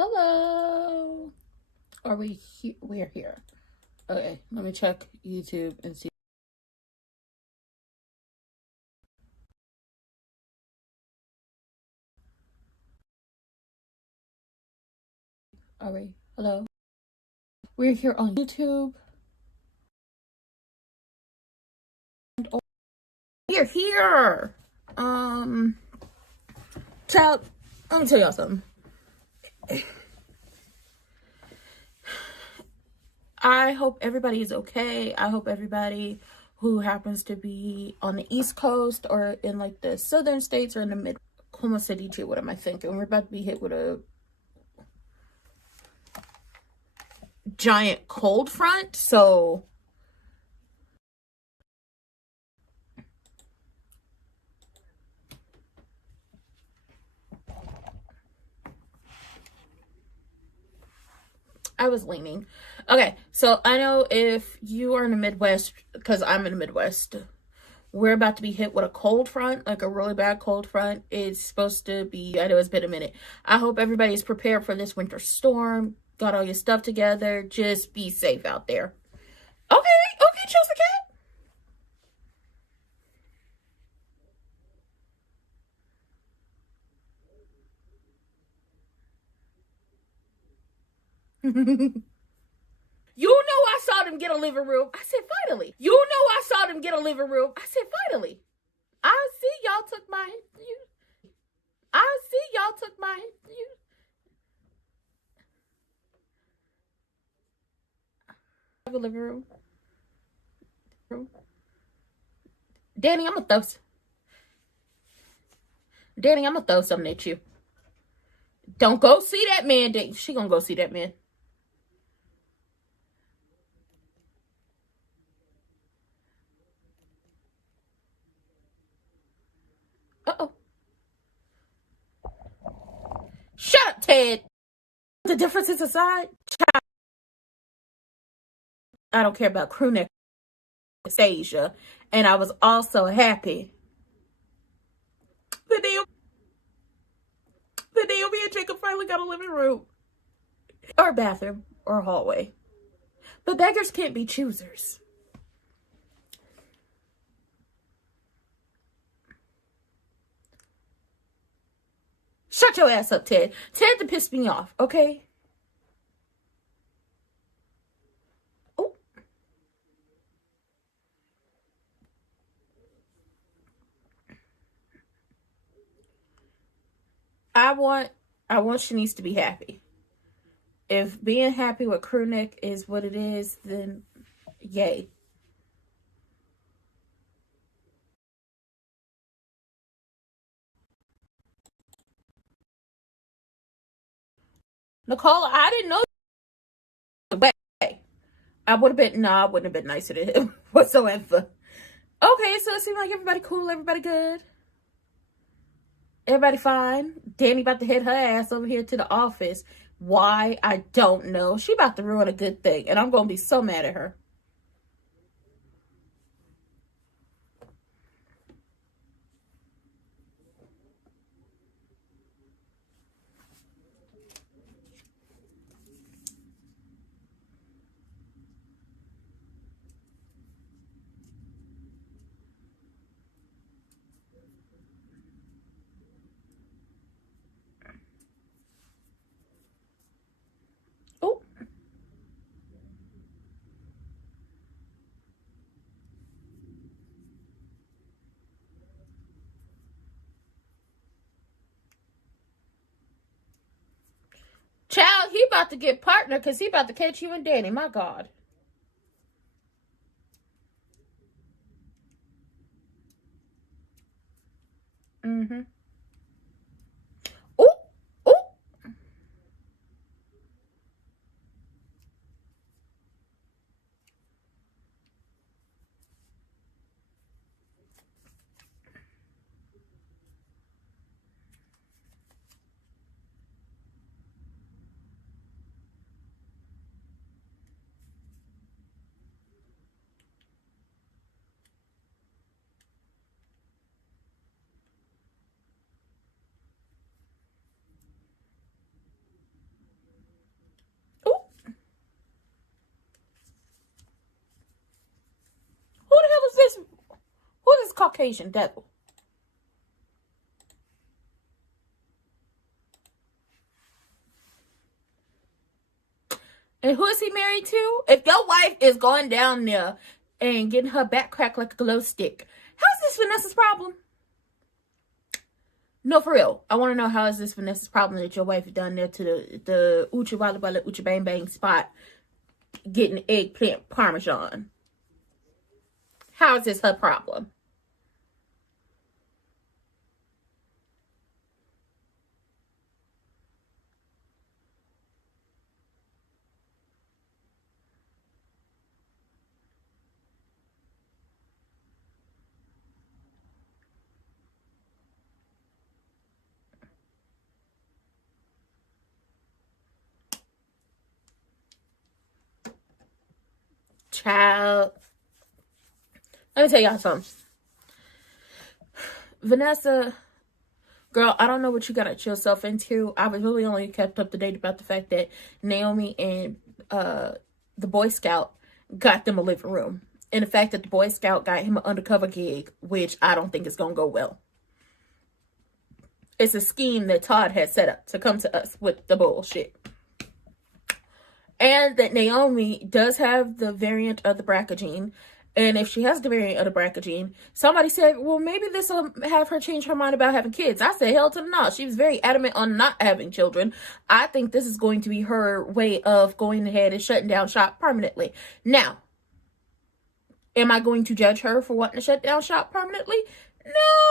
Hello. Are we here? We're here. Okay, let me check YouTube and see. Are we? Hello. We're here on YouTube. We're here. Child, let me tell y'all something. I hope everybody is okay. I hope everybody who happens to be on the East Coast or in like the southern states or in the mid. Como se dice, what am I thinking? We're about to be hit with a giant cold front, so I was leaning. Okay, so I know if you are in the Midwest, because I'm in the Midwest, we're about to be hit with a cold front, like a really bad cold front. It's supposed to be, I know it's been a minute. I hope everybody's prepared for this winter storm, got all your stuff together. Just be safe out there. Okay, Chelsea Cat. You know I saw them get a living room. I said, finally. You know I saw them get a living room. I said, finally. I see y'all took my... I see y'all took my... Have a living room. Dani, I'm gonna throw something at you. Don't go see that man. She gonna go see that man. Uh-oh. Shut up, Ted. The differences aside, I don't care about crew neck Asia. And I was also happy that Naomi and Jacob finally got a living room. Or a bathroom. Or a hallway. But beggars can't be choosers. Shut your ass up, Ted. Ted that pissed me off, okay? Oh. I want Shanice to be happy. If being happy with crew neck is what it is, then yay. Nicole, I didn't know the way. I wouldn't have been nicer to him whatsoever. Okay, so it seems like everybody cool, everybody good. Everybody fine. Dani about to hit her ass over here to the office. Why? I don't know. She about to ruin a good thing, and I'm going to be so mad at her. Oh. Child, he about to get partner because he about to catch you and Dani. My God. Mm-hmm. Oh, oh. Caucasian devil. And who is he married to? If your wife is going down there and getting her back cracked like a glow stick, how's this Vanessa's problem? No, for real. I want to know, how is this Vanessa's problem that your wife done there to the Uchi Walla Walla Uchi Bang Bang spot getting eggplant parmesan? How is this her problem? Child. Let me tell y'all something. Vanessa, girl, I don't know what you got yourself into. I was really only kept up to date about the fact that Naomi and the Boy Scout got them a living room. And the fact that the Boy Scout got him an undercover gig, which I don't think is going to go well. It's a scheme that Todd had set up to come to us with the bullshit. And that Naomi does have the variant of the BRCA gene. And if she has the variant of the BRCA gene, somebody said, well, maybe this will have her change her mind about having kids. I said, hell to the no. She was very adamant on not having children. I think this is going to be her way of going ahead and shutting down shop permanently. Now, am I going to judge her for wanting to shut down shop permanently?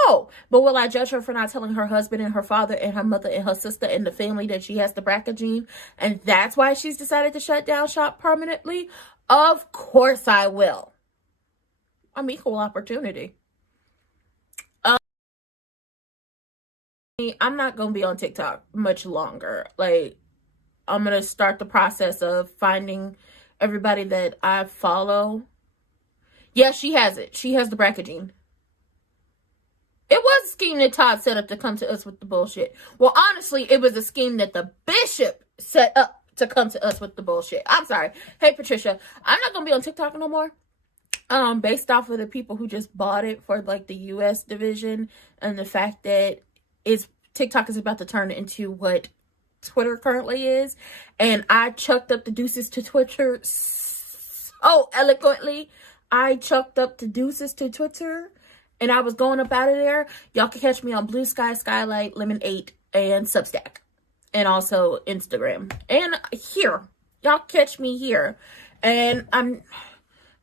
No. But will I judge her for not telling her husband and her father and her mother and her sister and the family that she has the BRCA gene? And that's why she's decided to shut down shop permanently? Of course I will. I'm equal opportunity. I'm not going to be on TikTok much longer. Like, I'm going to start the process of finding everybody that I follow. Yeah, she has it. She has the BRCA gene. It was a scheme that Todd set up to come to us with the bullshit. Well, honestly, it was a scheme that the bishop set up to come to us with the bullshit. I'm sorry. Hey, Patricia, I'm not going to be on TikTok no more. Based off of the people who just bought it for like the US division and the fact that TikTok is about to turn into what Twitter currently is. And I chucked up the deuces to Twitter so eloquently. I chucked up the deuces to Twitter and I was going up out of there. Y'all can catch me on BlueSky, Skylight, Lemon 8, and Substack. And also Instagram. And here. Y'all catch me here. And I'm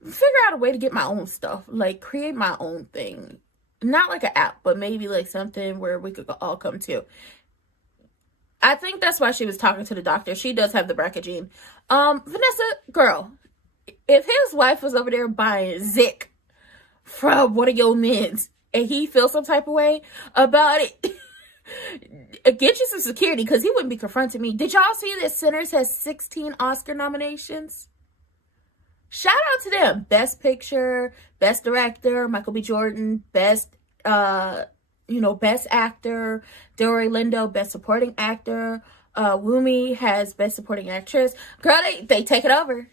figure out a way to get my own stuff. Like, create my own thing. Not like an app, but maybe like something where we could all come to. I think that's why she was talking to the doctor. She does have the BRCA gene. Vanessa, girl, if his wife was over there buying Zik from one of your men's and he feels some type of way about it, get you some security because he wouldn't be confronting me. Did y'all see that Sinners has 16 Oscar nominations? Shout out to them. Best Picture, Best Director, Michael B. Jordan, Best Actor, Delroy Lindo, Best Supporting Actor, Wumi has Best Supporting Actress. Girl, they take it over.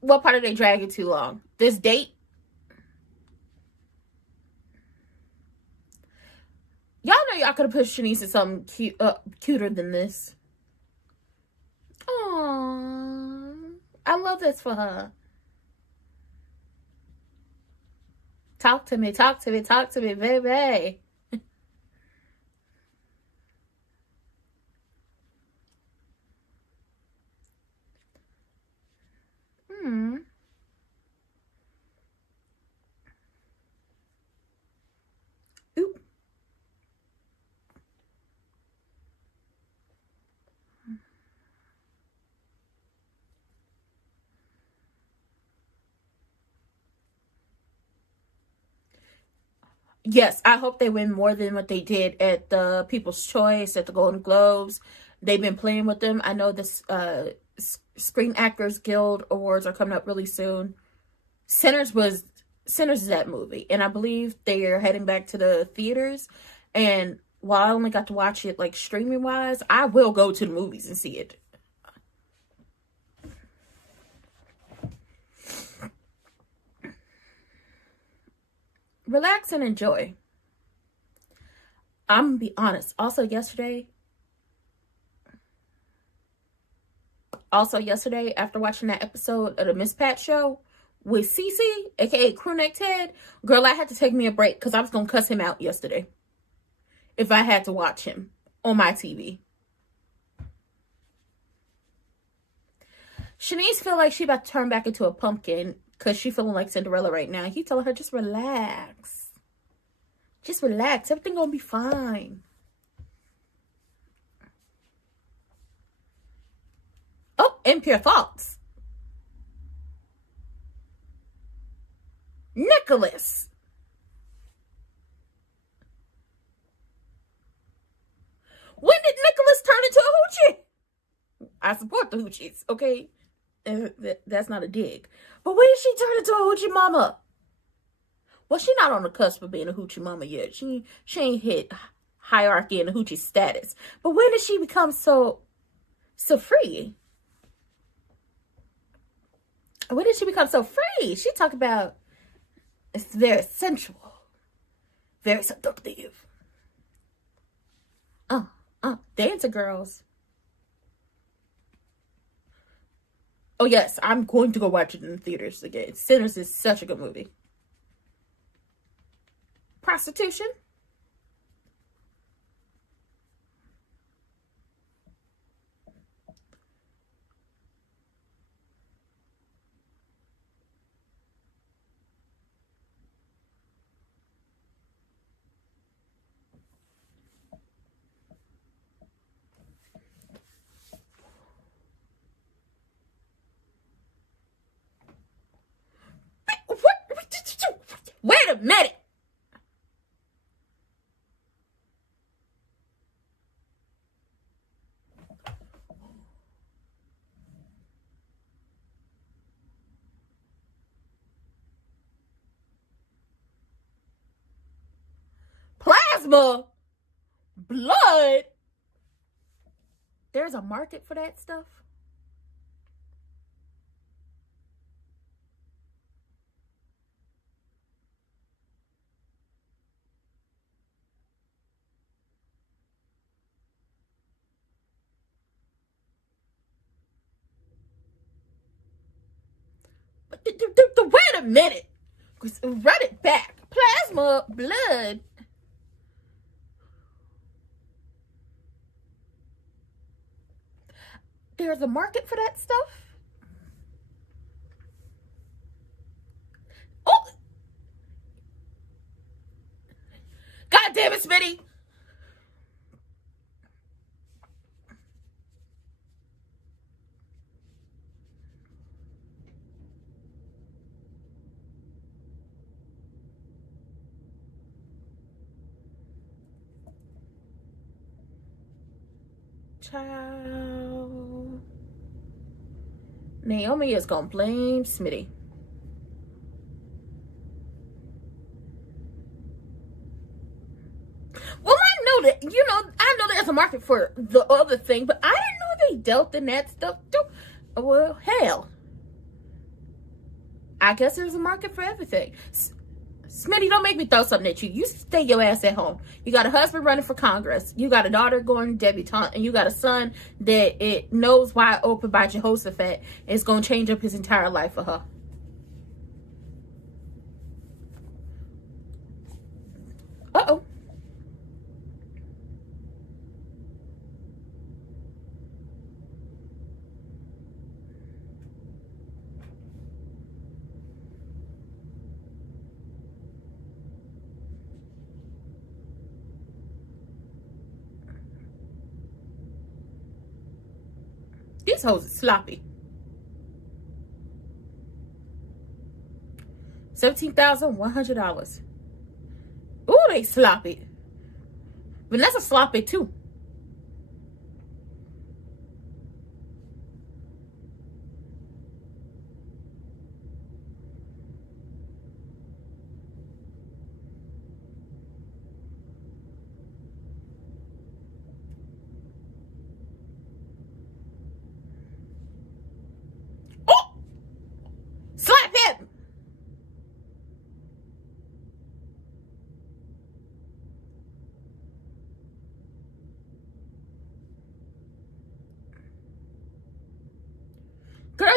What part are they dragging too long? This date? Y'all know y'all could have pushed Shanice to something cuter than this. Aww. I love this for her. Talk to me, baby. Oop. Yes, I hope they win more than what they did at the People's Choice, at the Golden Globes. They've been playing with them. I know this Screen Actors Guild Awards are coming up really soon. Sinners is that movie, and I believe they are heading back to the theaters. And while I only got to watch it like streaming wise, I will go to the movies and see it. Relax and enjoy. I'm gonna be honest. Also yesterday, after watching that episode of the Miss Pat show with Cece, aka Crewneck Ted, girl, I had to take me a break because I was gonna cuss him out yesterday if I had to watch him on my TV. Shanice feel like she about to turn back into a pumpkin because she feeling like Cinderella right now. He telling her, just relax. Just relax. Everything gonna be fine. Oh, Impure Thoughts. Nicholas. When did Nicholas turn into a hoochie? I support the hoochies, okay? That's not a dig. But when did she turn into a hoochie mama? Well, she's not on the cusp of being a hoochie mama yet. She ain't hit hierarchy and hoochie status. But when did she become so free? When did she become so free? She talked about it's very sensual, very seductive. Dancer girls. Oh yes, I'm going to go watch it in the theaters again. Sinners is such a good movie. Prostitution. Wait a minute. Plasma. Blood. There's a market for that stuff. Wait a minute. Run it back. Plasma, blood. There's a market for that stuff. Oh, God damn it, Smitty. Child. Naomi is gonna blame Smitty. Well, I know that, I know there's a market for the other thing, but I didn't know they dealt in that stuff too. Well, hell. I guess there's a market for everything. Smitty, don't make me throw something at you. You stay your ass at home. You got a husband running for Congress. You got a daughter going debutante. And you got a son that it knows wide open by Jehoshaphat. It's going to change up his entire life for her. Uh-oh. These hoes are sloppy. $17,100. Ooh, they sloppy. Vanessa sloppy too.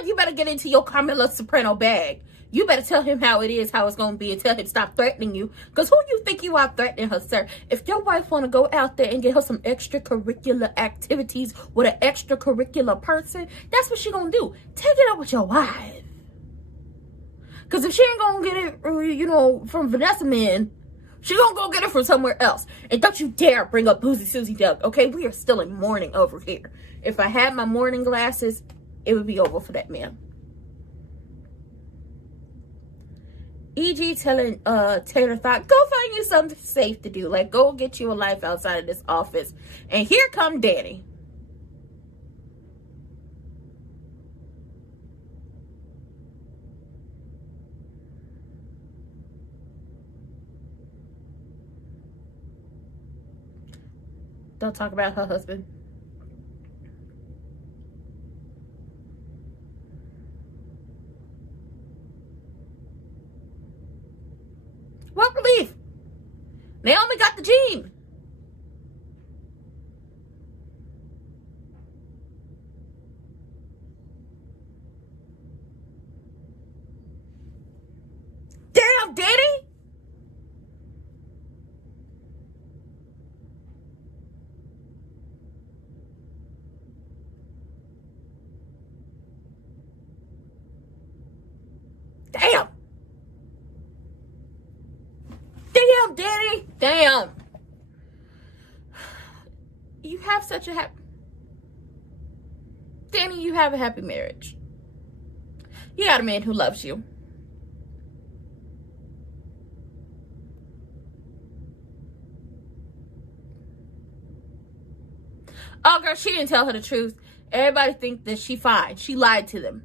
girl, you better get into your Carmela Soprano bag. You better tell him how it is, how it's going to be, and tell him stop threatening you. Because who you think you are threatening her, sir? If your wife want to go out there and get her some extracurricular activities with an extracurricular person, that's what she going to do. Take it up with your wife. Because if she ain't going to get it, you know, from Vanessa men, she going to go get it from somewhere else. And don't you dare bring up Boozy Susie Doug, okay? We are still in mourning over here. If I had my mourning glasses, it would be over for that man. E.G. telling Taylor thought, go find you something safe to do. Like, go get you a life outside of this office. And here come Dani. Don't talk about her husband. What relief? Naomi got the gene. Damn, Dani. Damn. Damn, Dani. Damn. You have such a happy... Dani, you have a happy marriage. You got a man who loves you. Oh, girl, she didn't tell her the truth. Everybody think that she fine. She lied to them.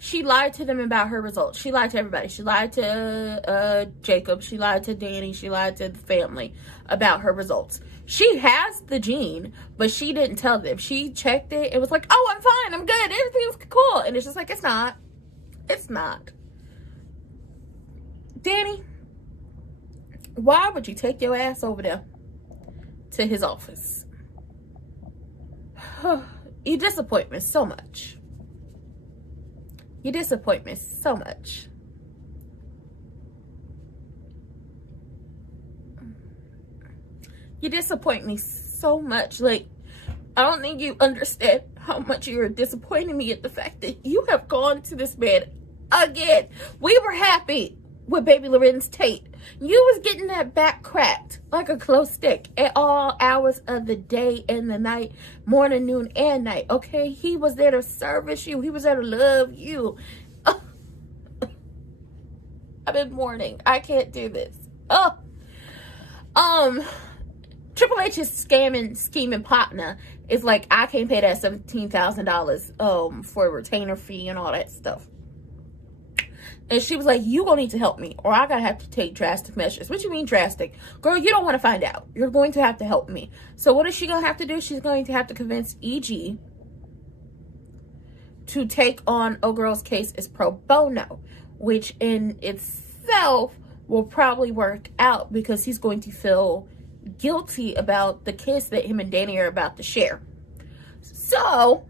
She lied to them about her results. She lied to everybody. She lied to Jacob. She lied to Dani. She lied to the family about her results. She has the gene, but she didn't tell them. She checked it. It was like, oh, I'm fine. I'm good. Everything's cool. And it's just like, it's not. It's not. Dani, why would you take your ass over there to his office? You disappoint me so much. You disappoint me so much. You disappoint me so much. Like, I don't think you understand how much you're disappointing me at the fact that you have gone to this man again. We were happy with baby Lorenz Tate. You was getting that back cracked like a close stick at all hours of the day and the night, morning, noon, and night. Okay, he was there to service you. He was there to love you. I've been mourning. I can't do this. Triple H's scheming partner is like, I can't pay that $17,000 for a retainer fee and all that stuff. And she was like, you gonna need to help me, or I gotta have to take drastic measures. What you mean drastic? Girl, you don't want to find out. You're going to have to help me. So what is she gonna have to do? She's going to have to convince E.G. to take on Oh Girl's case as pro bono, which in itself will probably work out because he's going to feel guilty about the kiss that him and Dani are about to share. So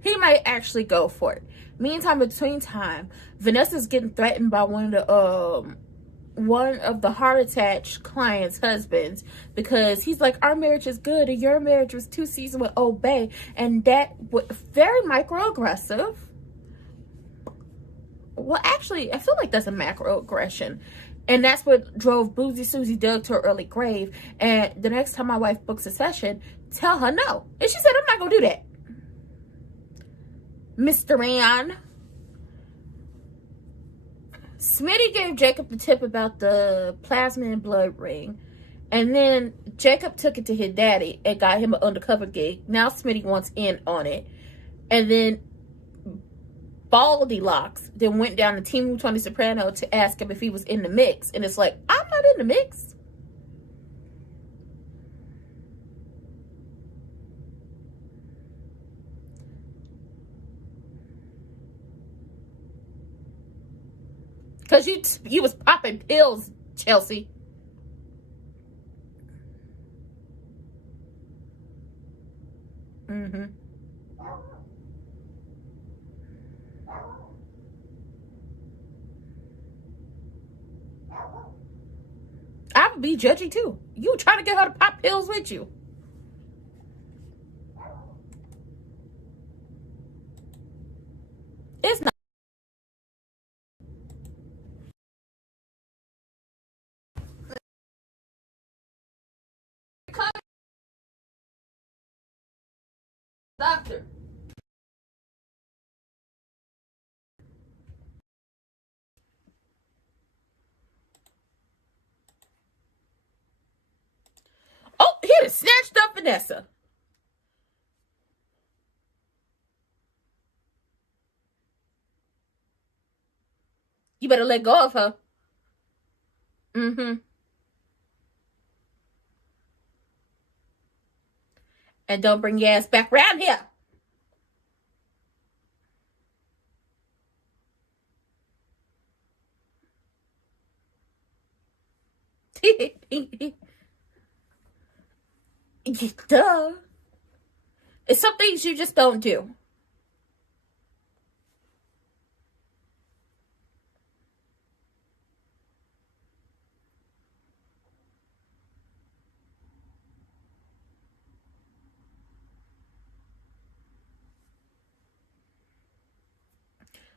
he might actually go for it. Meantime, between time, Vanessa's getting threatened by one of the heart attached clients' husbands because he's like, our marriage is good and your marriage was too seasoned with Old Bay, and that was very microaggressive. Well, actually, I feel like that's a macroaggression. And that's what drove Boozy Susie Doug to her early grave. And the next time my wife books a session, tell her no. And she said, I'm not going to do that. Mr. Ann. Smitty gave Jacob the tip about the plasma and blood ring. And then Jacob took it to his daddy and got him an undercover gig. Now Smitty wants in on it. And then Baldy Locks then went down to Team Tony Soprano to ask him if he was in the mix. And it's like, I'm not in the mix. Because you was popping pills, Chelsea. Mm-hmm. I would be judgy too. You trying to get her to pop pills with you. It's not. Doctor. Oh, he done snatched up Vanessa. You better let go of her. Mm-hmm. And don't bring your ass back around here. Duh. It's some things you just don't do.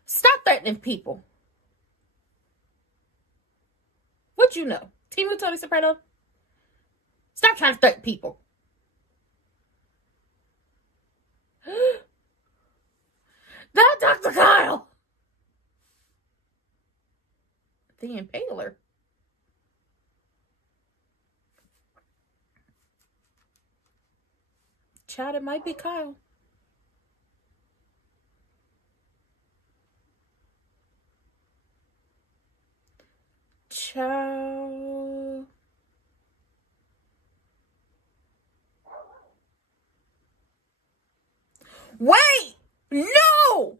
Stop threatening people. What you know? Team with Tony Soprano? Stop trying to threaten people. That Dr. Kyle. The Impaler. Child, it might be Kyle. Child. Wait! No!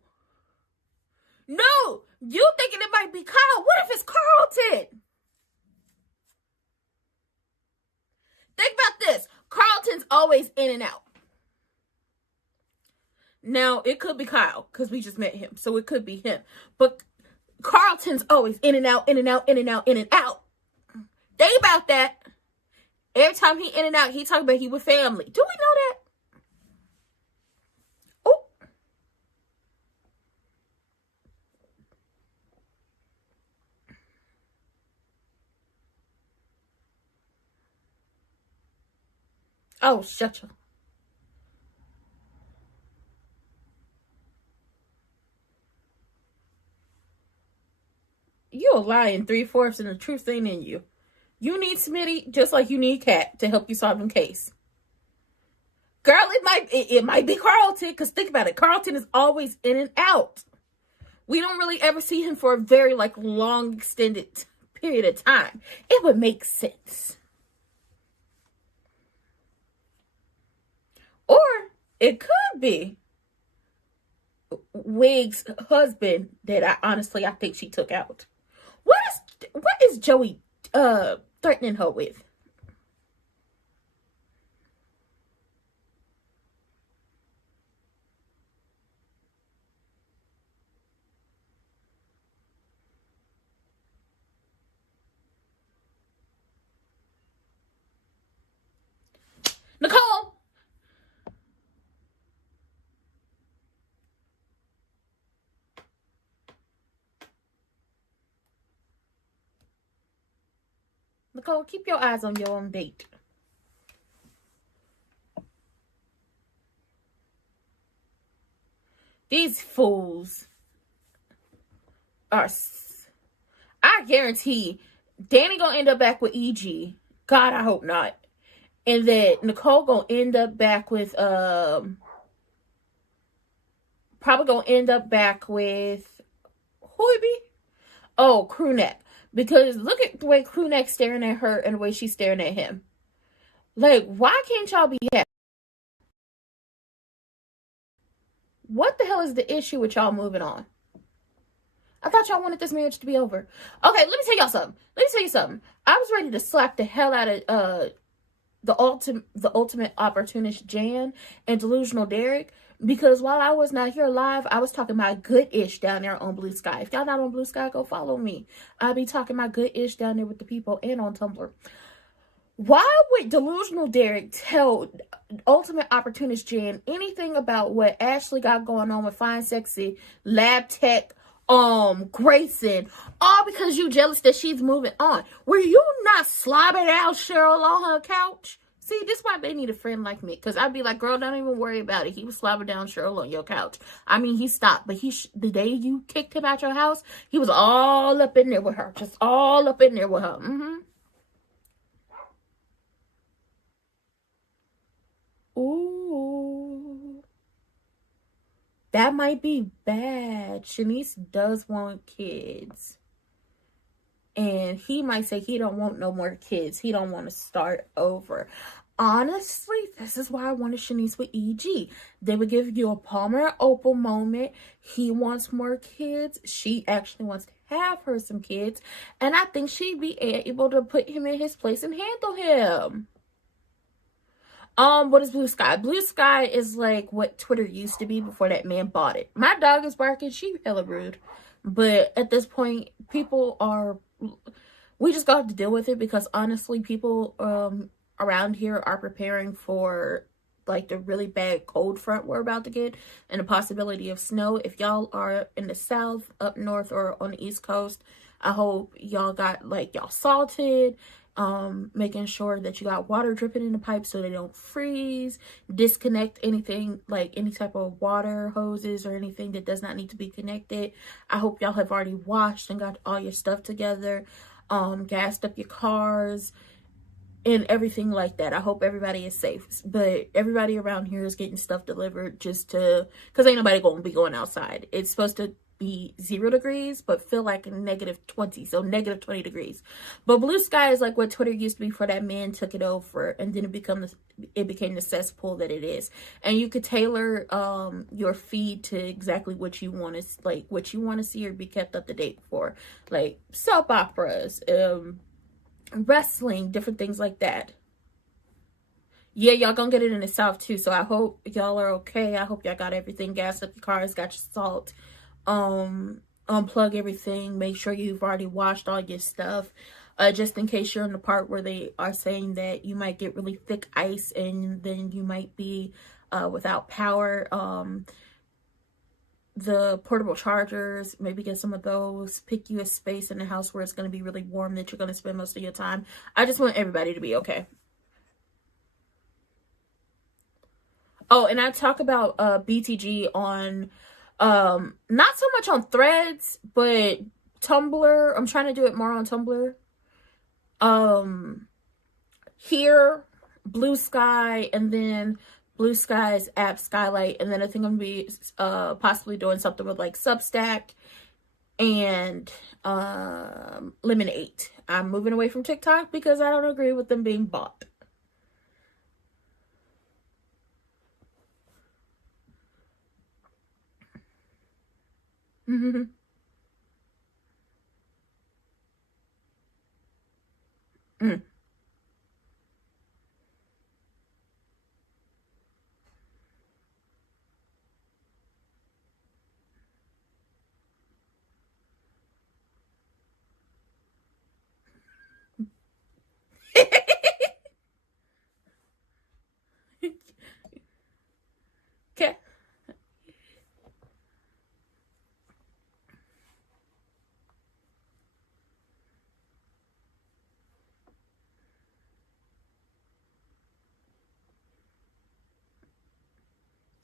No! You thinking it might be Kyle. What if it's Carlton? Think about this. Carlton's always in and out. Now, it could be Kyle, because we just met him. So it could be him. But Carlton's always in and out, in and out, in and out, in and out. Think about that. Every time he in and out, he talking about he with family. Do we know that? Oh. Oh, shut you. You're lying 3/4 and the truth ain't in you. You need Smitty just like you need Kat to help you solve a case. Girl, it might be Carlton, because think about it. Carlton is always in and out. We don't really ever see him for a very long extended period of time. It would make sense. Or it could be Wig's husband that I think she took out. What is Joey threatening her with? Nicole! Nicole, keep your eyes on your own date. These fools are... I guarantee Dani gonna end up back with EG. God, I hope not. And that Nicole gonna end up back with... probably gonna end up back with... Who it be? Oh, Crewneck. Because look at the way Crewneck's staring at her and the way she's staring at him. Why can't y'all be happy? What the hell is the issue with y'all moving on? I thought y'all wanted this marriage to be over. Okay, let me tell y'all something. I was ready to slap the hell out of ultimate opportunist Jan and delusional Derek, because while I was not here live, I was talking my good ish down there on BlueSky. If y'all not on BlueSky, go follow me. I'll be talking my good ish down there with the people and on Tumblr. Why would delusional Derek tell ultimate opportunist Jan anything about what Ashley got going on with Fine Sexy Lab Tech Grayson, all because you jealous that she's moving on? Were you not slobbing out Cheryl on her couch? See, this is why they need a friend like me, because I'd be like, girl, don't even worry about it. He was slobbing down Cheryl on your couch. I mean, he stopped, but the day you kicked him out your house, he was all up in there with her, just all up in there with her. Ooh, that might be bad. Shanice does want kids. And he might say he don't want no more kids. He don't want to start over. Honestly, this is why I wanted Shanice with EG. They would give you a Palmer and Opal moment. He wants more kids. She actually wants to have her some kids. And I think she'd be able to put him in his place and handle him. What is BlueSky? BlueSky is like what Twitter used to be before that man bought it. My dog is barking. She hella rude. But at this point, we just got to deal with it, because honestly, people around here are preparing for like the really bad cold front we're about to get and the possibility of snow. If y'all are in the south, up north, or on the east coast, I hope y'all got y'all salted. Making sure that you got water dripping in the pipes so they don't freeze. Disconnect anything, like any type of water hoses or anything that does not need to be connected. I hope y'all have already washed and got all your stuff together, gassed up your cars and everything like that. I hope everybody is safe, but everybody around here is getting stuff delivered just because ain't nobody gonna be going outside. It's supposed to be 0 degrees but feel like -20, so -20 degrees. But BlueSky is like what Twitter used to be before that man took it over, and then it became the cesspool that it is. And you could tailor your feed to exactly what you want to see or be kept up to date for, like soap operas, wrestling, different things like that. Yeah, y'all gonna get it in the south too, so I hope y'all are okay. I hope y'all got everything gassed up your cars, got your salt. Unplug everything. Make sure you've already washed all your stuff, just in case you're in the part where they are saying that you might get really thick ice and then you might be without power. The portable chargers, maybe get some of those. Pick you a space in the house where it's going to be really warm that you're going to spend most of your time. I just want everybody to be okay. Oh, and I talk about BTG on not so much on Threads, but Tumblr. I'm trying to do it more on Tumblr. Here, BlueSky, and then BlueSky's app Skylight, and then I think I'm gonna be possibly doing something with like Substack and Lemonade. I'm moving away from TikTok because I don't agree with them being bought. Mm. Okay.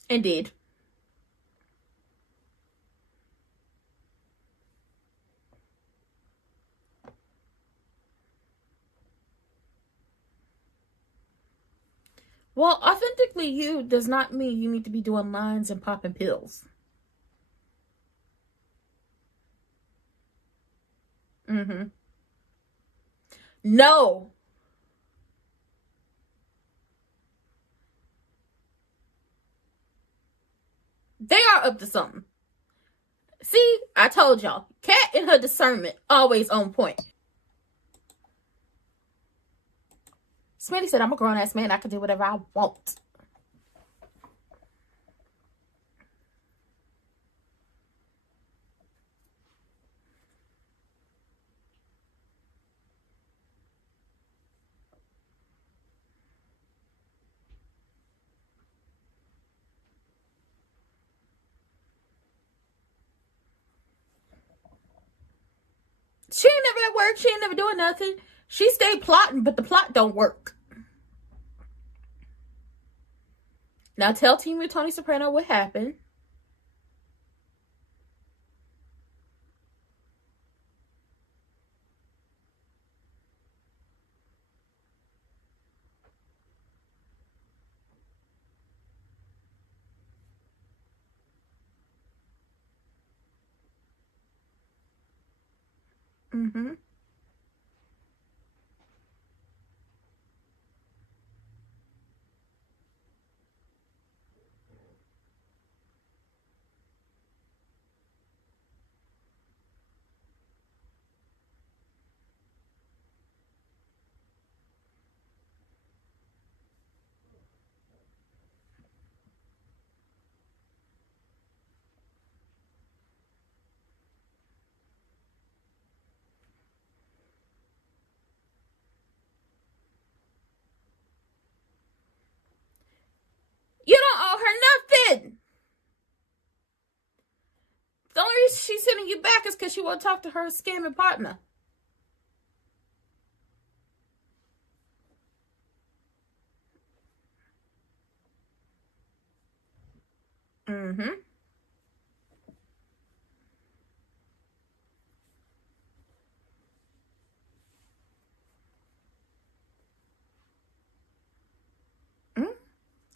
Indeed. Well, authentically you does not mean you need to be doing lines and popping pills. No. They are up to something. See, I told y'all. Kat and her discernment, always on point. Smitty said, I'm a grown-ass man. I can do whatever I want. She ain't never at work. She ain't never doing nothing. She stayed plotting, but the plot don't work. Now tell Team with Tony Soprano what happened. Mm-hmm. You don't owe her nothing. The only reason she's sending you back is because she won't talk to her scamming partner. Mm-hmm.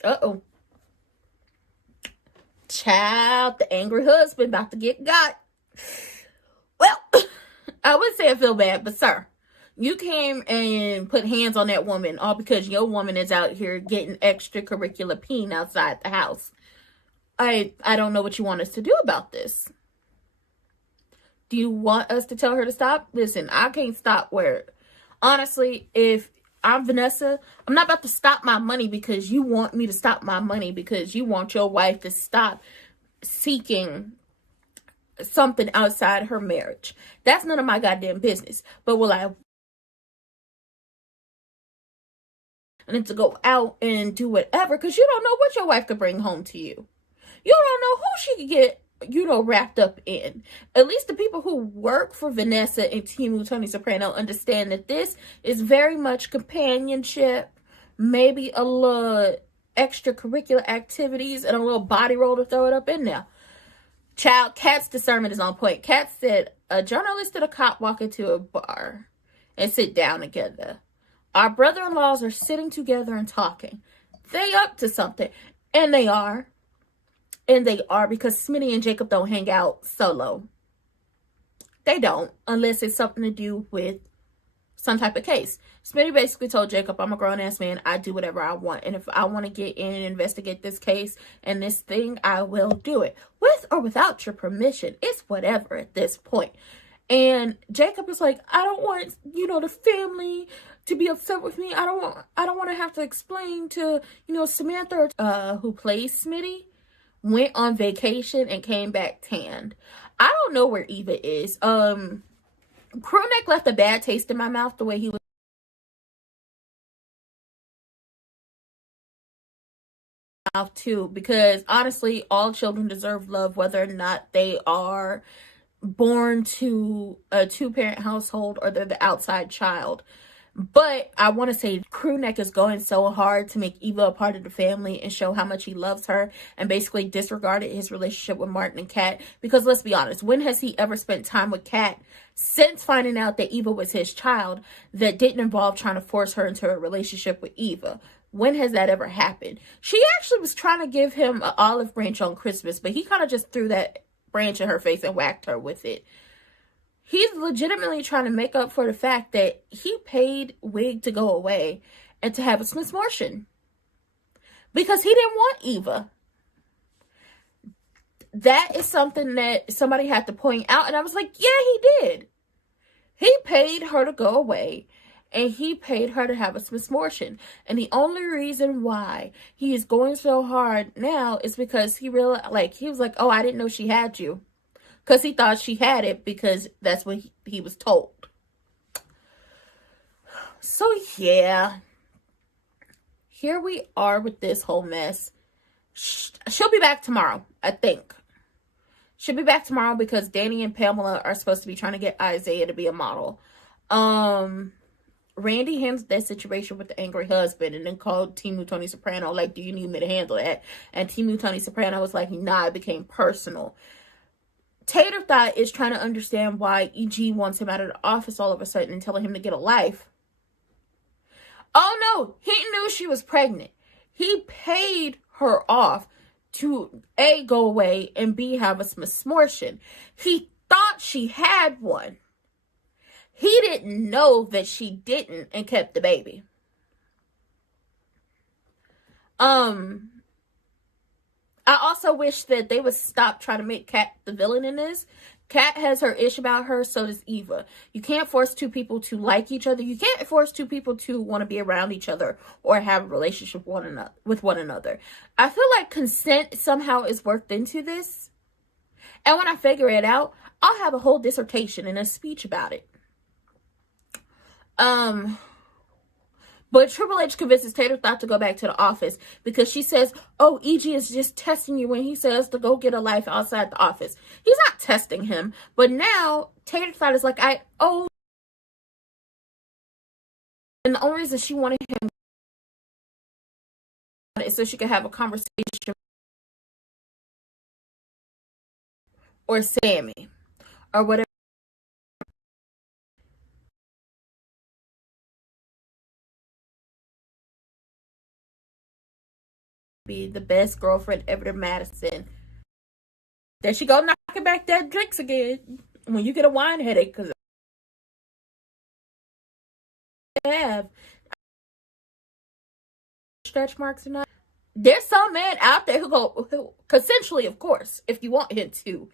Uh-oh. Child, the angry husband about to get got. Well, I would say I feel bad, but sir, you came and put hands on that woman all because your woman is out here getting extracurricular peen outside the house. I don't know what you want us to do about this. Do you want us to tell her to stop? Listen, I can't stop where, honestly, if I'm Vanessa, I'm not about to stop my money because you want me to stop my money because you want your wife to stop seeking something outside her marriage. That's none of my goddamn business. But will I need to go out and do whatever? Because you don't know what your wife could bring home to you. You don't know who she could get, wrapped up in. At least the people who work for Vanessa and Team Tony Soprano understand that this is very much companionship, maybe a little extracurricular activities, and a little body roll to throw it up in there. Child, Kat's discernment is on point. Kat said, a journalist and a cop walk into a bar and sit down together. Our brother-in-laws are sitting together and talking. They up to something. And they are. And they are, because Smitty and Jacob don't hang out solo. They don't, unless it's something to do with some type of case. Smitty basically told Jacob, I'm a grown-ass man. I do whatever I want. And if I want to get in and investigate this case and this thing, I will do it. With or without your permission. It's whatever at this point. And Jacob is like, I don't want, the family to be upset with me. I don't want to have to explain to, Samantha, who plays Smitty, went on vacation and came back tanned. I don't know where Eva is. Crewneck left a bad taste in my mouth the way he was too, because honestly, all children deserve love, whether or not they are born to a two-parent household or they're the outside child. But I want to say Crewneck is going so hard to make Eva a part of the family and show how much he loves her, and basically disregarded his relationship with Martin and Kat. Because let's be honest, when has he ever spent time with Kat since finding out that Eva was his child that didn't involve trying to force her into a relationship with Eva? When has that ever happened? She actually was trying to give him an olive branch on Christmas, but he kind of just threw that branch in her face and whacked her with it. He's legitimately trying to make up for the fact that he paid Wig to go away and to have a Smith Martian. Because he didn't want Eva. That is something that somebody had to point out. And I was like, yeah, he did. He paid her to go away. and he paid her to have a misfortune. And the only reason why he is going so hard now is because he realized, like, he was like, oh, I didn't know she had you. Because he thought she had it because that's what he was told. So, yeah. Here we are with this whole mess. She'll be back tomorrow, I think. She'll be back tomorrow because Dani and Pamela are supposed to be trying to get Isaiah to be a model. Randy handled that situation with the angry husband and then called Timu Tony Soprano, like, do you need me to handle that? And Timu Tony Soprano was like, nah, it became personal. Tater Thought is trying to understand why EG wants him out of the office all of a sudden and telling him to get a life. Oh no, he knew she was pregnant. He paid her off to A, go away, and B, have a misfortune. He thought she had one. He didn't know that she didn't and kept the baby. I also wish that they would stop trying to make Kat the villain in this. Kat has her ish about her, so does Eva. You can't force two people to like each other. You can't force two people to want to be around each other or have a relationship with one another. I feel like consent somehow is worked into this. And when I figure it out, I'll have a whole dissertation and a speech about it. But Triple H convinces Tater Thought to go back to the office because she says, oh, EG is just testing you when he says to go get a life outside the office. He's not testing him. But now Tater Thought is like, and the only reason she wanted him is so she could have a conversation or Sammy or whatever. Be the best girlfriend ever to Madison. There she go knocking back that drinks again. When you get a wine headache, because I have stretch marks or not. There's some man out there who consensually, of course, if you want him to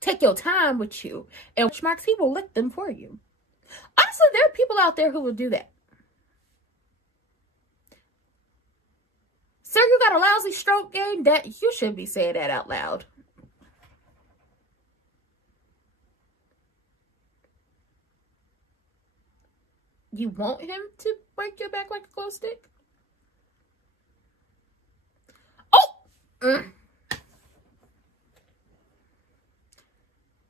take your time with you and stretch marks, he will lick them for you. Honestly, there are people out there who will do that. Sir, you got a lousy stroke game? That you shouldn't be saying that out loud. You want him to break your back like a glow stick? Oh!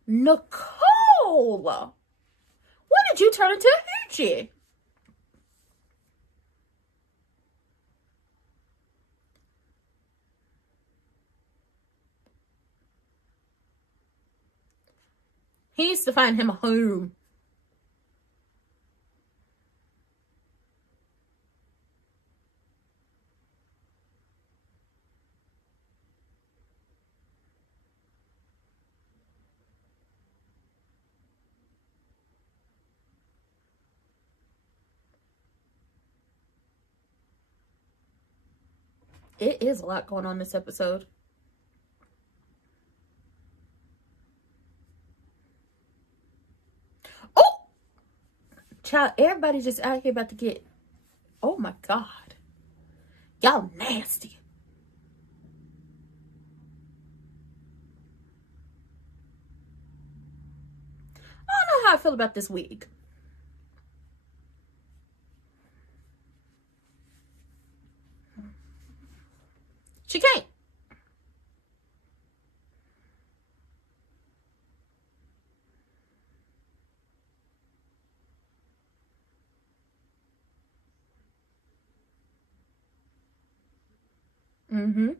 Nicole! When did you turn into a hoochie? He needs to find him a home. It is a lot going on this episode. Oh! Child, everybody's just out here about to get... Oh my God. Y'all nasty. I don't know how I feel about this wig. She can't. Mm-hmm.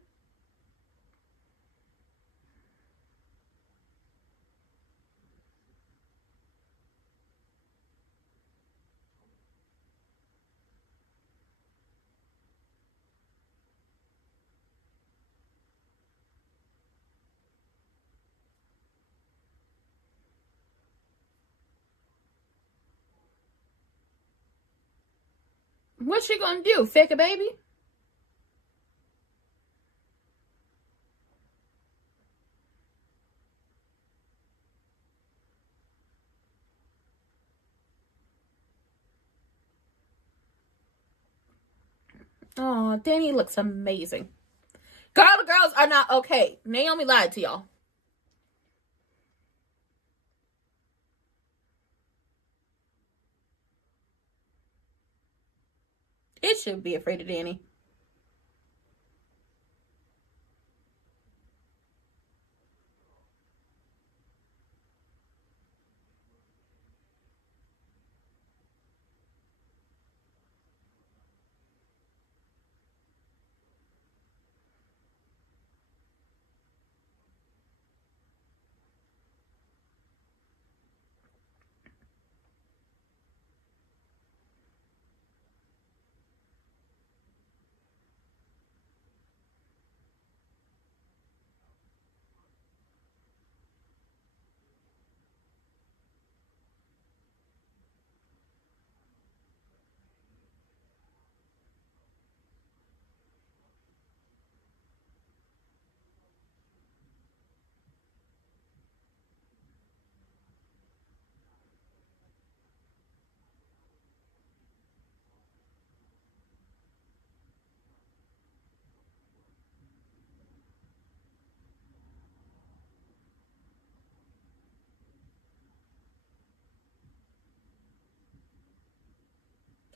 What's she gonna do? Fake a baby? Oh, Dani looks amazing. Girl, the girls are not okay. Naomi lied to y'all. It should be afraid of Dani.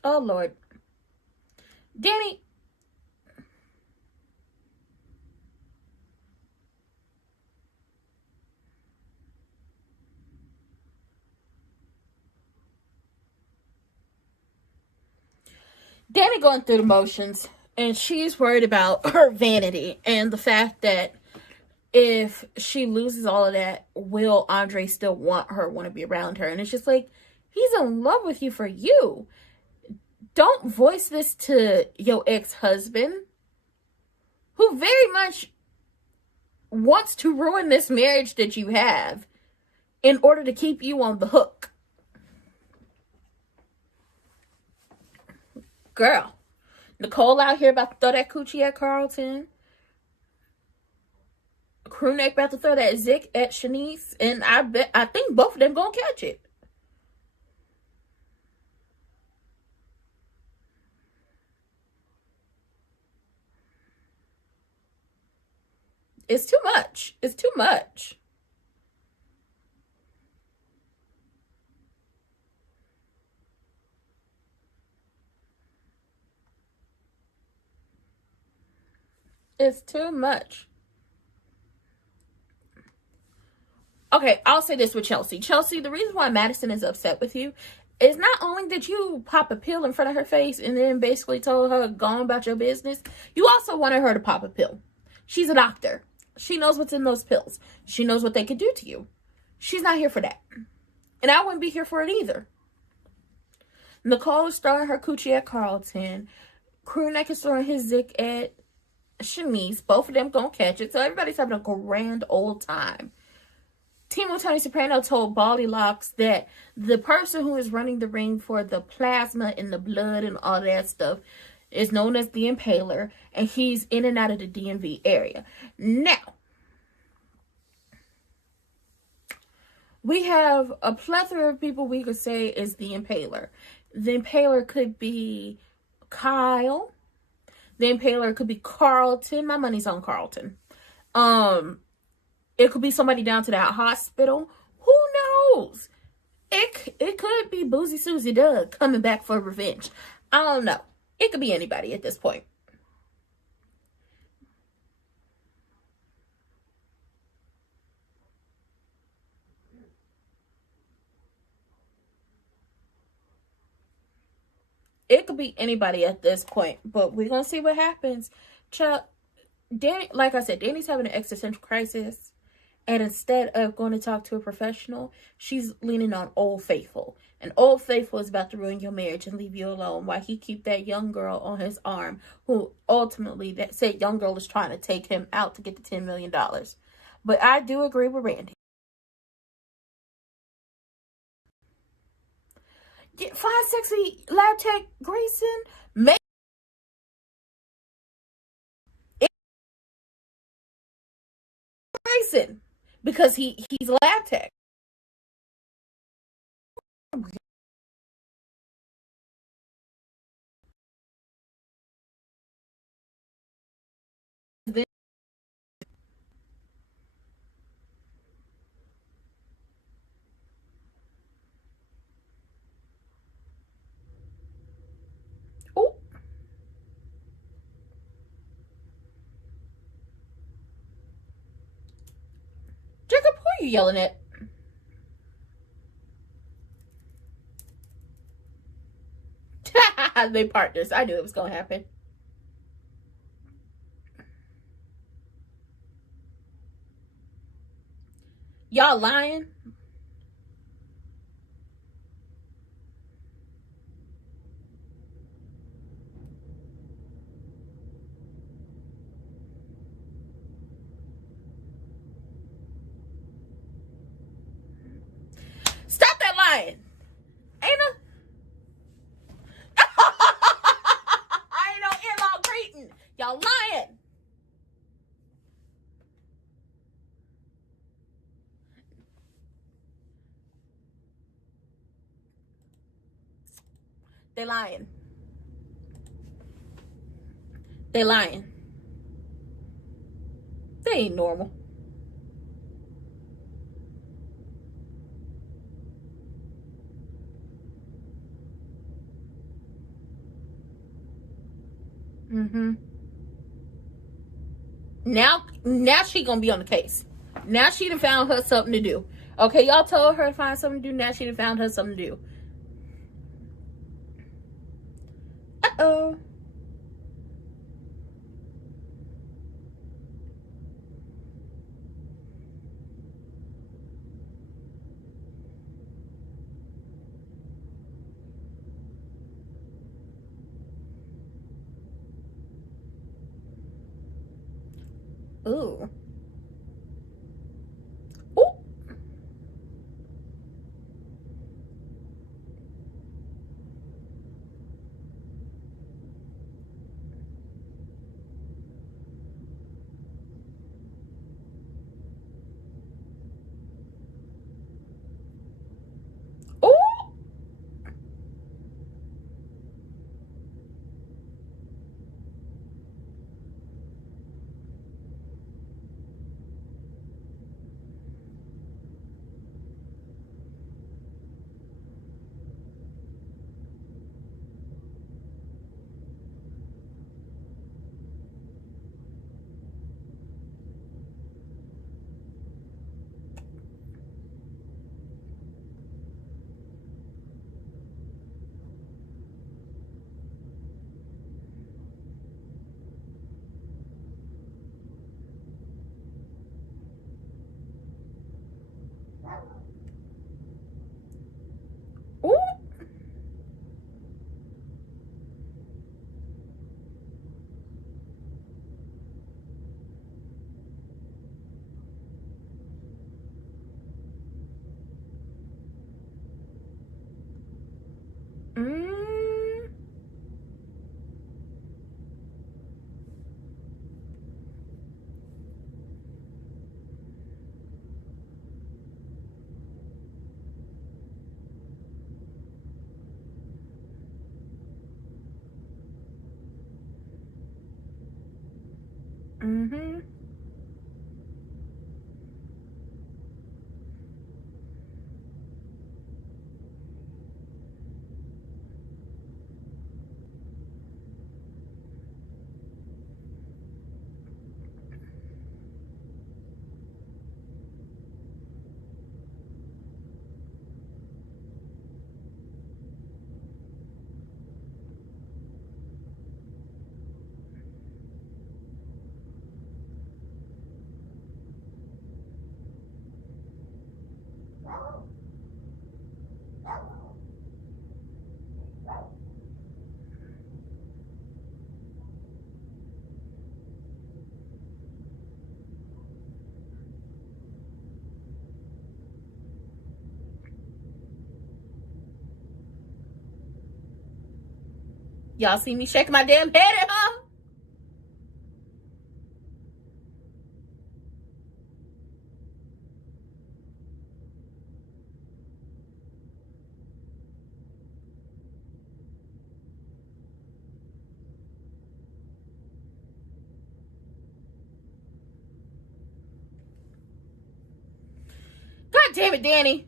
Oh, Lord. Dani. Dani going through the motions, and she's worried about her vanity and the fact that if she loses all of that, will Andre still want to be around her? And it's just like, he's in love with you for you. Don't voice this to your ex-husband, who very much wants to ruin this marriage that you have in order to keep you on the hook. Girl, Nicole out here about to throw that coochie at Carlton. Crewneck about to throw that zick at Shanice, and I think both of them gonna catch it. It's too much. It's too much. It's too much. Okay, I'll say this with Chelsea. Chelsea, the reason why Madison is upset with you is not only that you pop a pill in front of her face and then basically told her, go on about your business, you also wanted her to pop a pill. She's a doctor. She knows what's in those pills. She knows what they could do to you. She's not here for that. And I wouldn't be here for it either. Nicole is throwing her coochie at Carlton. Crewneck is throwing his zick at Shanice. Both of them gonna catch it. So everybody's having a grand old time. Timo Tony Soprano told Baldy Locks that the person who is running the ring for the plasma and the blood and all that stuff is known as the Impaler, and he's in and out of the DMV area. Now, we have a plethora of people we could say is the Impaler. The Impaler could be Kyle. The Impaler could be Carlton. My money's on Carlton. It could be somebody down to that hospital. Who knows? It could be Boozy Susie Doug coming back for revenge. I don't know. It could be anybody at this point. It could be anybody at this point, but we're gonna see what happens. Dani, like I said, Dani's having an existential crisis, and instead of going to talk to a professional, she's leaning on Old Faithful. And Old Faithful is about to ruin your marriage and leave you alone while he keep that young girl on his arm, who ultimately, that said young girl is trying to take him out to get the $10 million. But I do agree with Randy. Fine, sexy lab tech Grayson. Make it Grayson because he's a lab tech. you yelling at? They partners. I knew it was gonna happen. Y'all lying? Stop that lying. Ain't no I ain't no in-law greeting. Y'all lying. They lying. They lying. They ain't normal. Now she gonna be on the case. Now she done found her something to do. Okay, y'all told her to find something to do. Now she done found her something to do. Uh-oh. Ooh. Ooh. Ooh. Ooh. Mm. Mm-hmm. Y'all see me shaking my damn head at her? God damn it, Dani.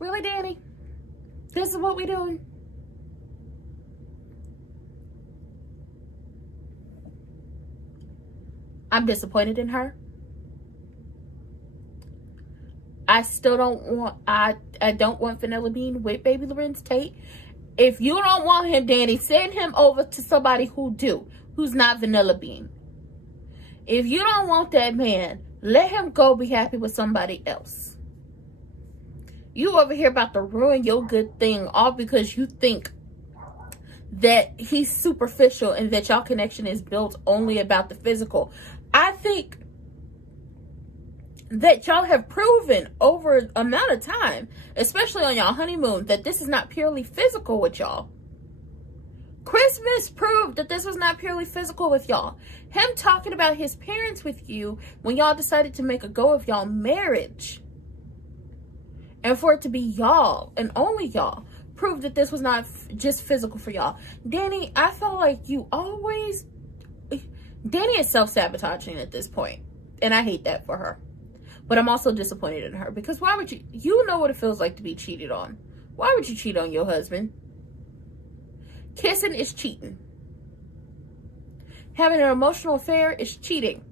Really, Dani? This is what we doing. I'm disappointed in her. I still don't want, I don't want Vanilla Bean with baby Lorenz Tate. If you don't want him, Dani, send him over to somebody who's not Vanilla Bean. If you don't want that man, let him go be happy with somebody else. You over here about to ruin your good thing all because you think that he's superficial and that y'all connection is built only about the physical. I think that y'all have proven over an amount of time, especially on y'all honeymoon, that this is not purely physical with y'all. Christmas proved that this was not purely physical with y'all. Him talking about his parents with you when y'all decided to make a go of y'all marriage, and for it to be y'all and only y'all, proved that this was not just physical for y'all. Dani, I felt like you always... Dani is self-sabotaging at this point, and I hate that for her. But I'm also disappointed in her, because why would you know what it feels like to be cheated on. Why would you cheat on your husband? Kissing is cheating. Having an emotional affair is cheating.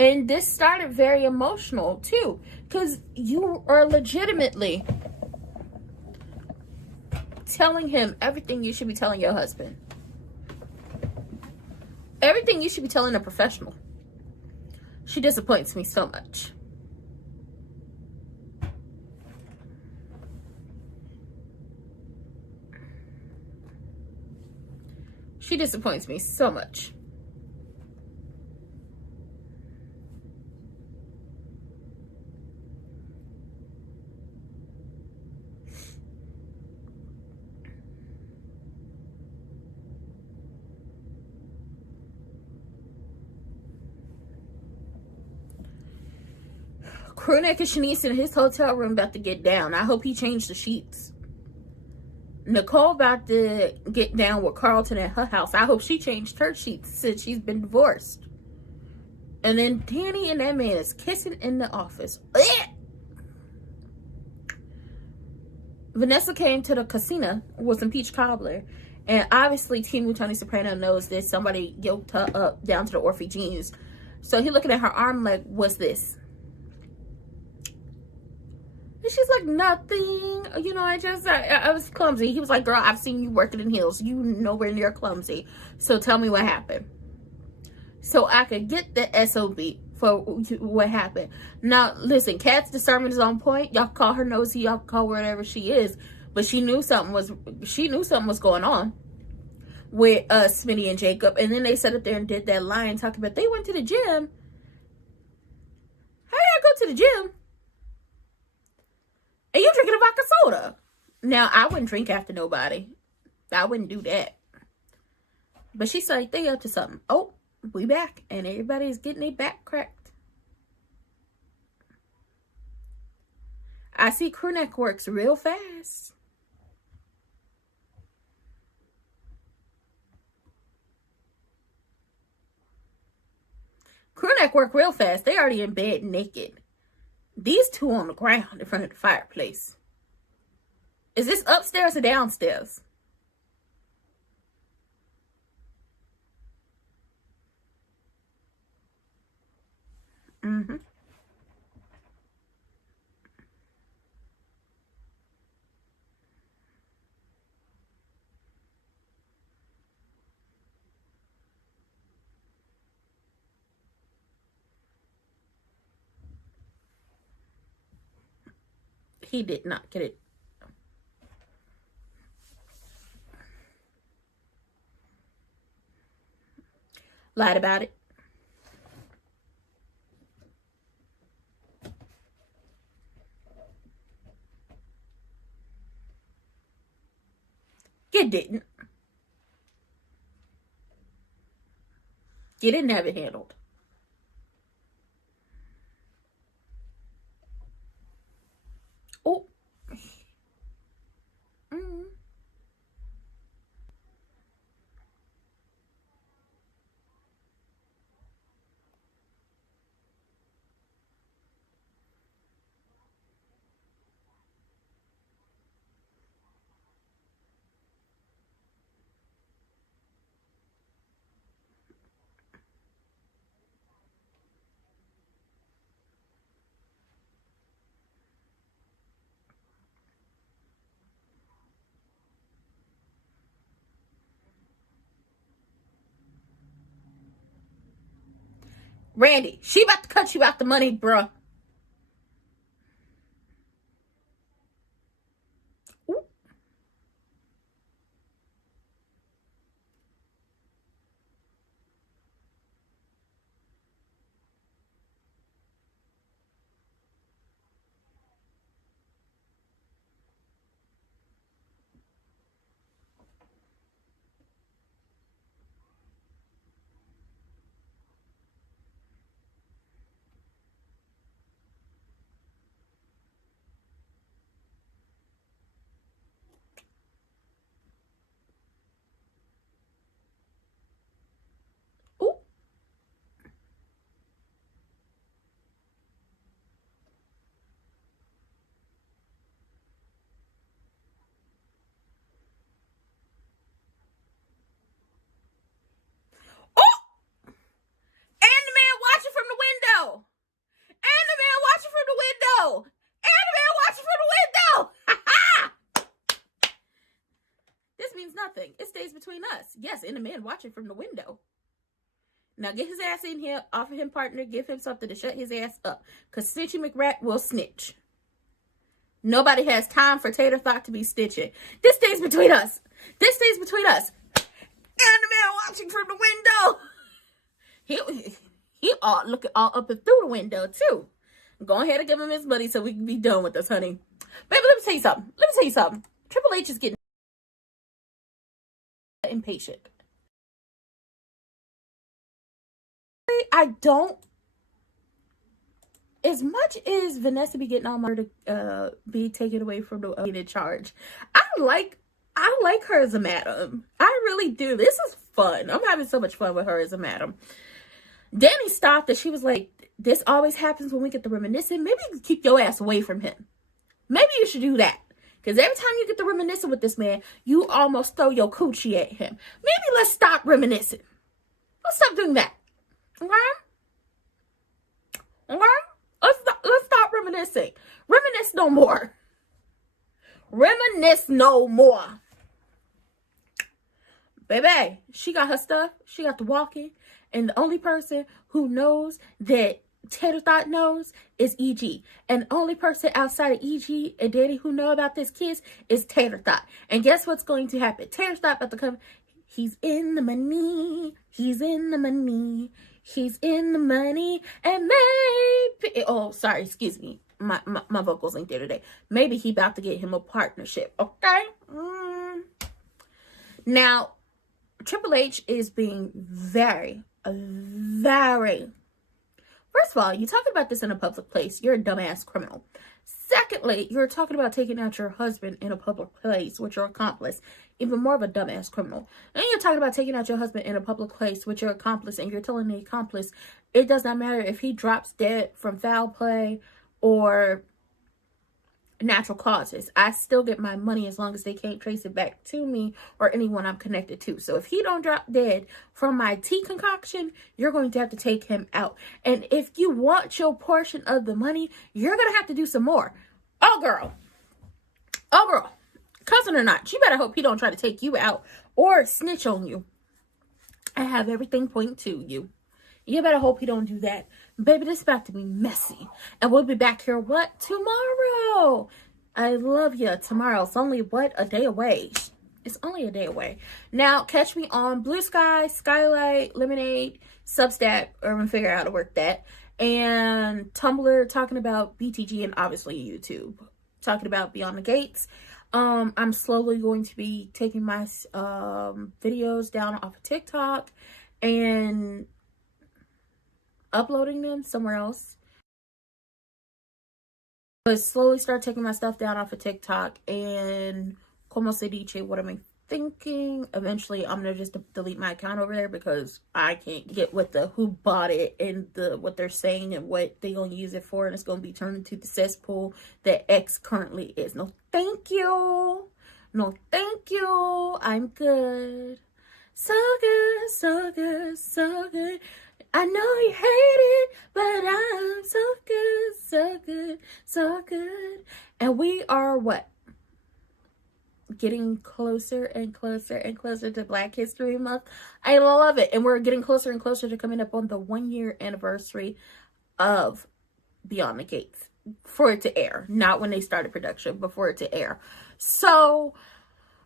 And this started very emotional too, because you are legitimately telling him everything you should be telling your husband. Everything you should be telling a professional. She disappoints me so much. She disappoints me so much. Crewneck and Shanice in his hotel room about to get down. I hope he changed the sheets. Nicole about to get down with Carlton at her house. I hope she changed her sheets since she's been divorced. And then Dani and that man is kissing in the office. Ugh! Vanessa came to the casino with some peach cobbler. And obviously Tony Soprano knows that somebody yoked her up down to the Orphe jeans. So he looking at her arm like, what's this? And she's like, nothing. You know, I was clumsy. He was like, girl, I've seen you working in heels. You nowhere near clumsy. So tell me what happened. So I could get the SOB for what happened. Now, listen, Kat's discernment is on point. Y'all call her nosy. Y'all call her whatever she is. But she knew something was going on with Smitty and Jacob. And then they sat up there and did that line talking about they went to the gym. How y'all go to the gym? And you drinking a vodka soda. Now, I wouldn't drink after nobody. I wouldn't do that. But she's like, they up to something. Oh, we back. And everybody's getting their back cracked. I see Crewneck works real fast. Crewneck work real fast. They already in bed naked. These two on the ground in front of the fireplace. Is this upstairs or downstairs? Mm-hmm. He did not get it. Lied about it. You didn't. You didn't have it handled. Oh. Mm. Randy, she about to cut you out the money, bruh. Ooh. Ooh. Oh! And the man watching from the window. And the man watching from the window. And the man watching from the window. This means nothing. It stays between us. Yes, and the man watching from the window. Now get his ass in here, offer him partner, give him something to shut his ass up. Because Snitchy McRat will snitch. Nobody has time for Tater Thought to be stitching. This stays between us. This stays between us. And the man watching from the window. He all looking all up and through the window too. Go ahead and give him his money so we can be done with this, honey. Baby, let me tell you something. Triple H is getting impatient. I don't. As much as Vanessa be getting all my to be taken away from the in charge, I like her as a madam. I really do. This is fun. I'm having so much fun with her as a madam. Dani stopped that. She was like, this always happens when we get the reminiscing. Maybe you can keep your ass away from him. Maybe you should do that. Because every time you get the reminiscing with this man, you almost throw your coochie at him. Maybe let's stop reminiscing. Let's stop doing that. Okay? Okay? Let's stop reminiscing. Reminisce no more. Reminisce no more. Baby, she got her stuff. She got the walking. And the only person who knows that Tater Thought knows is EG. And the only person outside of EG and Dani who know about this kiss is Tater Thought. And guess what's going to happen? Tater Thought about to come. He's in the money. He's in the money. He's in the money. And maybe... Oh, sorry. Excuse me. My vocals ain't there today. Maybe he about to get him a partnership. Okay? Now, Triple H is being very... First of all, you're talking about this in a public place. You're a dumbass criminal. Secondly, you're talking about taking out your husband in a public place with your accomplice. Even more of a dumbass criminal. And you're talking about taking out your husband in a public place with your accomplice. And you're telling the accomplice, it does not matter if he drops dead from foul play or natural causes. I still get my money as long as they can't trace it back to me or anyone I'm connected to. So if he don't drop dead from my tea concoction, you're going to have to take him out. And if you want your portion of the money, you're going to have to do some more. Oh, girl. Cousin or not, you better hope he don't try to take you out or snitch on you. I have everything point to you. You better hope he don't do that. Baby, this is about to be messy. And we'll be back here, what? Tomorrow. I love you. Tomorrow. It's only, what? A day away. It's only a day away. Now, catch me on BlueSky, Skylight, Lemonade, Substack, or I'm going to figure out how to work that. And Tumblr, talking about BTG, and obviously YouTube. Talking about Beyond the Gates. I'm slowly going to be taking my videos down off of TikTok and uploading them somewhere else. But slowly start taking my stuff down off of TikTok, and como se dice, what am I thinking? Eventually I'm gonna just delete my account over there because I can't get with the who bought it and the what they're saying and what they gonna use it for, and it's gonna be turned into the cesspool that X currently is. No thank you. No thank you. I'm good. So good, so good, so good. I know you hate it, but I'm so good, so good, so good. And we are what? getting closer and closer and closer to Black History Month. I love it. And we're getting closer and closer to coming up on the 1-year anniversary of Beyond the Gates for it to air. Not when they started production, but for it to air. So,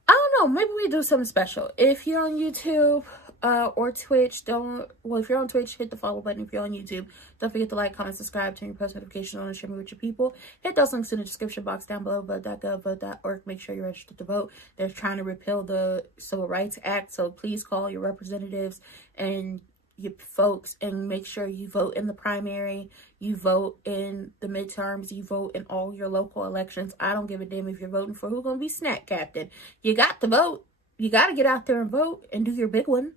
I don't know. Maybe we do something special. If you're on YouTube or Twitch, if you're on Twitch, hit the follow button. If you're on YouTube, don't forget to like, comment, subscribe, turn your post notifications on, and share me with your people. Hit those links in the description box down below. Vote.gov, vote.org. Make sure you're registered to vote. They're trying to repeal the Civil Rights Act, so please call your representatives and your folks and make sure you vote in the primary, you vote in the midterms, you vote in all your local elections. I don't give a damn if you're voting for who's gonna be snack captain. You got to vote. You got to get out there and vote and do your big one.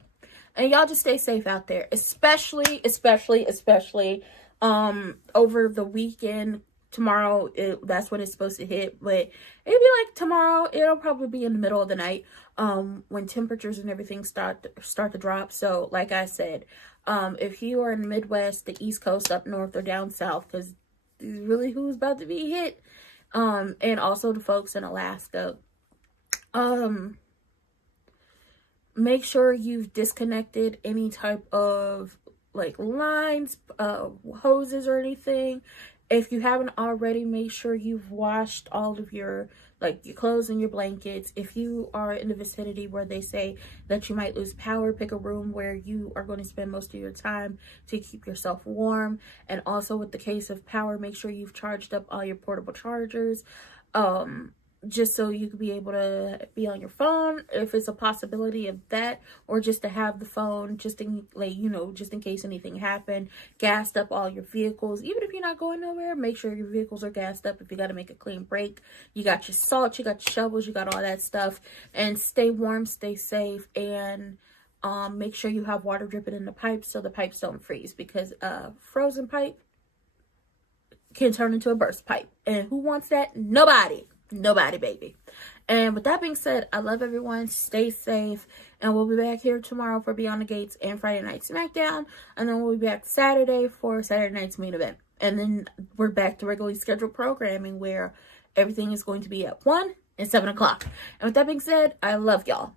And y'all just stay safe out there, especially over the weekend. Tomorrow, that's when it's supposed to hit, but it'll be like tomorrow. It'll probably be in the middle of the night, when temperatures and everything start to drop. So, like I said, if you are in the Midwest, the East Coast, up north, or down south, because this is really who's about to be hit, and also the folks in Alaska, make sure you've disconnected any type of like lines, hoses, or anything. If you haven't already, make sure you've washed all of your clothes and your blankets. If you are in the vicinity where they say that you might lose power, pick a room where you are going to spend most of your time to keep yourself warm. And also with the case of power, make sure you've charged up all your portable chargers. Just so you can be able to be on your phone if it's a possibility of that, or just to have the phone just in just in case anything happened. Gassed up all your vehicles. Even if you're not going nowhere, make sure your vehicles are gassed up. If you got to make a clean break, you got your salt, you got your shovels, you got all that stuff. And stay warm, stay safe, and make sure you have water dripping in the pipes so the pipes don't freeze, because frozen pipe can turn into a burst pipe, and who wants that? Nobody, baby. And with that being said, I love everyone. Stay safe. And we'll be back here tomorrow for Beyond the Gates and Friday Night SmackDown. And then we'll be back Saturday for Saturday night's main event. And then we're back to regularly scheduled programming where everything is going to be at 1 and 7 o'clock. And with that being said, I love y'all.